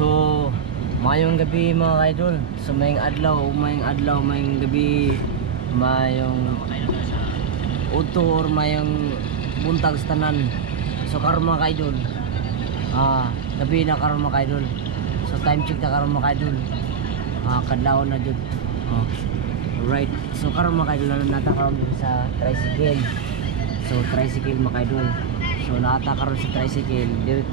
So, mayong gabi mga idol. So, mayong adlaw, mayong gabi, mayong uto or mayong buntag sa tanan. So, karon mga idol, gabi na karon mga idol. So, time check na karon mga idol. Kadlaw na jud. Alright. So, karon mga idol, nata karon sa tricycle. So, tricycle mga idol. So naata karon sa tricycle,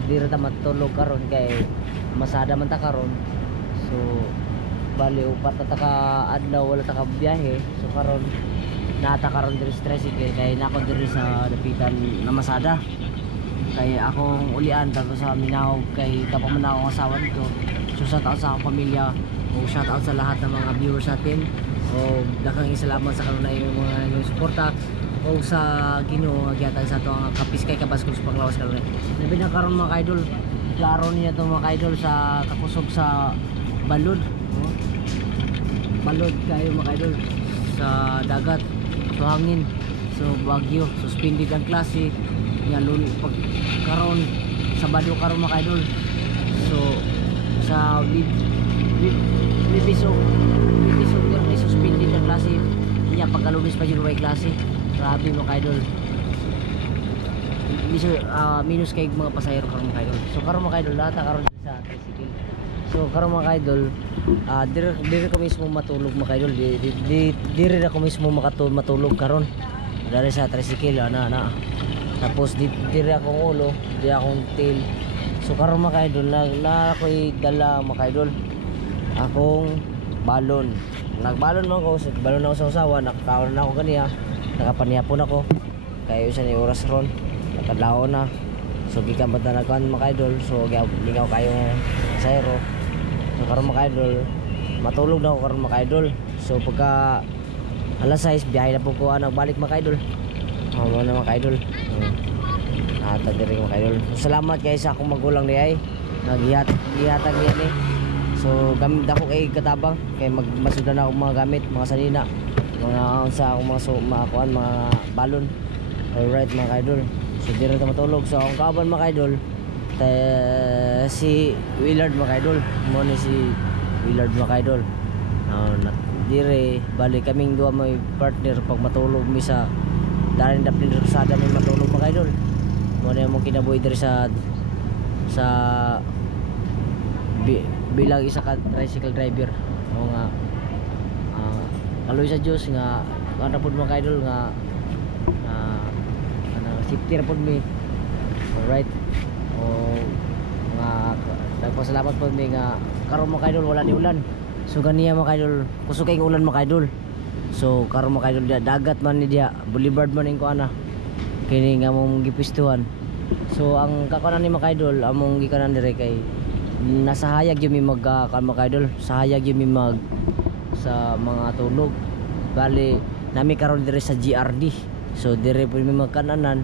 diri ta matulog karon kay masada man ta karon. So bali upat ta ka adlaw wala ta ka biyahe. So karon naata karon diri sa tricycle kay nako diri sa dapitan na masada. Kay akong ulian tago sa Minahog kay kapag man ako asawa dito. So shout out sa akong pamilya o shout out sa lahat ng mga viewers natin. O daghang salamat sa kanunay mga inyong suporta o sa Ginoo gyatag sa ato ang kapis kay kabaskog sa panglawas karon. Labi na karon mga idol, klaro niya to mga idol sa kakusog sa balod, no? Balod kayo mga idol sa dagat, so hangin, so bagyo, suspended ang klase nga pag karon Sabado karon mga idol. So sa Lipisog ay suspended ang klase niya pagkalunis pa yun may klase. Grabe mga idol. Minus kay mga pasahero karon mga idol. So karon mga idol lahat karon sa tricycle. So karon mga idol, dire ko mismo matulog mga idol. Dire na ko mismo matulog karon. Dali sa tricycle ana. Tapos dire akong ulo, dire akong tail. So karon mga idol na ako'y dala mga idol akong balon. Nagbalon man ko, balon ako sa usawa, nakakaon na ako ganiya. Nakapanihapon ako kay usa ni oras ron nakadlaw na. So gikan pa nagkuan mga idol. So lingaw kayo sayro. So karon mga idol matulog na ako karon mga idol. So pagka alas 6 biyahe na po ko nagbalik mga idol. Mo na mga idol. Ata diri mga idol. So, salamat kay sa akong magulang ni ay naghihatag niya ni. So gamit ako kay katabang kay masudan ako mga gamit, mga sanina, mga sa akong mga balon. Alright mga idol. So dire ta matulog. So akong kauban mga idol si Willard mga idol. Mo ni si Willard mga idol. Dire bali kaming duha may partner pag matulog mi sa darin daplin sa may matulog mga idol. Mo ni mo kinabuhi dire sa bilang isa ka tricycle driver. O nga kaloy sa Diyos nga ano po mga idol nga safety na po mi. Alright. O nga nagpasalamat po mi nga karon mga idol wala ni ulan. So ganiya mga idol kusog kay ulan mga idol. So karon mga idol dagat man ni dia, boulevard man ning kuana kini nga mong gipistuhan. So ang kakuanan ni mga idol among gikanan dire kay nasa hayag yung may mga idol, sa hayag yung may sa mga tulog. Bali nami karon dire sa GRD. So dire po may magkananan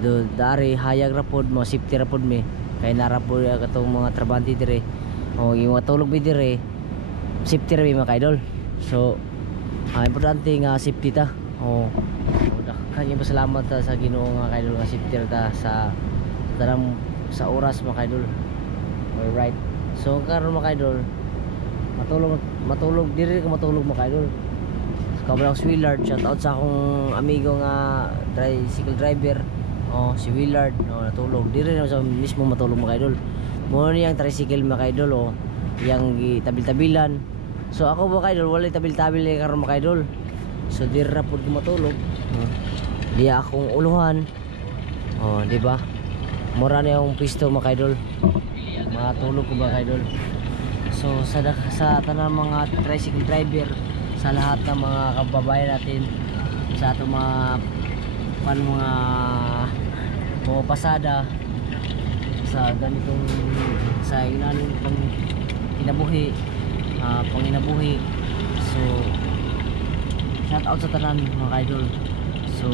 do dari hayag ra pod mo safety ra pod mi kay nara po katong mga trabante dire. O yung tulog mi dire safety ra mi mga idol. So importante nga safety ta. Kanya pasalamat ta sa Ginoo nga idol nga safety ra ta sa tanang sa oras mga idol. Alright. So karon mga idol matulog diri ka matulog mga idol. So kabang si Willard, shout out sa akong amigo nga tricycle driver. Si Willard natulog diri na sa mismo matulog mga idol. Mo ni ang tricycle mga idol yang gitabil-tabilan. So ako mga idol wala tabil-tabil karon mga idol. So diri ra pud ko matulog. Di akong uluhan. Di ba? Mura na yung pisto mga idol. Matulog ko ba idol. So sa tanang mga tricycle driver, sa lahat ng mga kababayan natin, sa atong mga pasada sa ganitong sa inanin pang kinabuhi, so shout out sa tanan mga idol. So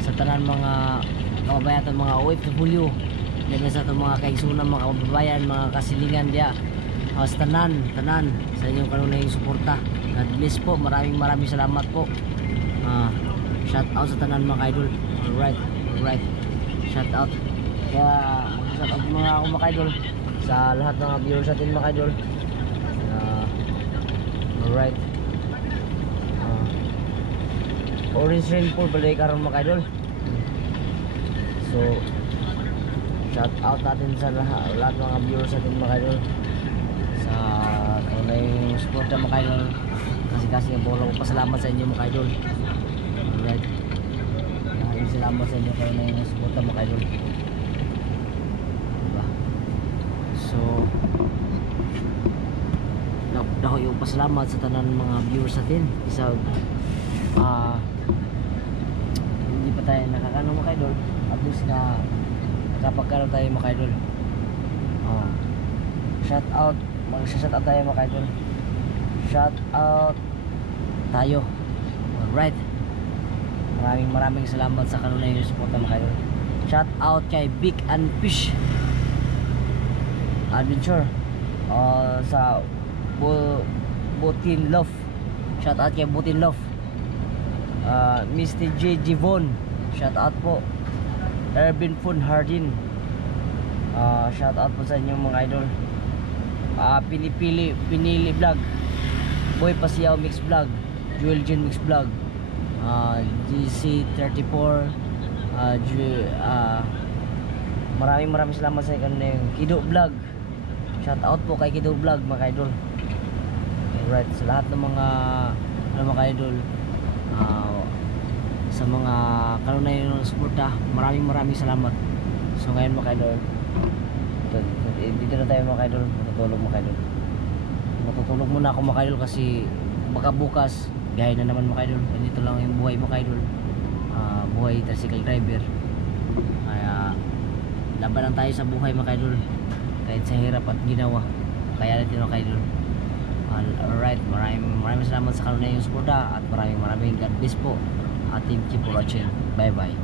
sa tanan mga kababayan at mga OFW, dahil sa itong mga kaigsunan, mga kababayan, mga kasilingan diya, sa tanan sa inyong kanunay suporta. God bless po, maraming salamat po. Shout out sa tanan mga idol. Alright. Shout out. Kaya shout out mga idol sa lahat ng mga viewers natin mga idol. Alright. Orange rainfall balik karon mga idol. So shout out natin sa lahat ng mga viewers natin mga idol. Sa kung na yung support na mga idol. Kasi yung bola ko pasalamat sa inyo mga idol. Alright. Maraming salamat sa inyo kung na yung support na mga idol. Diba? So ako yung pasalamat sa tanan mga viewers natin. Isa hindi pa tayo nakakano mga idol. At least na nakapagkaroon tayo mga idol. Shout out, mag-shout out tayo mga idol. Shout out tayo. Alright. Maraming salamat sa kanuna yung support mga idol. Shout out kay Big and Fish Adventure sa Butin Love. Shout out kay Butin Love. Mr. J. Givon, shout out po. Ervin Fun Hardin, shout out po sa inyo mga idol. Pinili Vlog, Boy Pasiao Mix Vlog, Joel Jen Mix Vlog, GC34, maraming salamat sa inyo. Kido Vlog, shout out po kay Kido Vlog mga idol. Alright, sa lahat ng mga idol, sa mga kanunay ng suporta, maraming salamat. So ngayon mga idol, dito na tayo mga idol, matutulog muna ako mga idol kasi baka bukas biyahe na naman mga idol. Dito lang yung buhay mga idol, buhay tricycle driver. Kaya laban lang tayo sa buhay mga idol, kahit sa hirap at ginawa, kaya natin mga idol. Alright, maraming salamat sa kanunay yung suporta at maraming God bless po. At thank you for watching. Bye bye.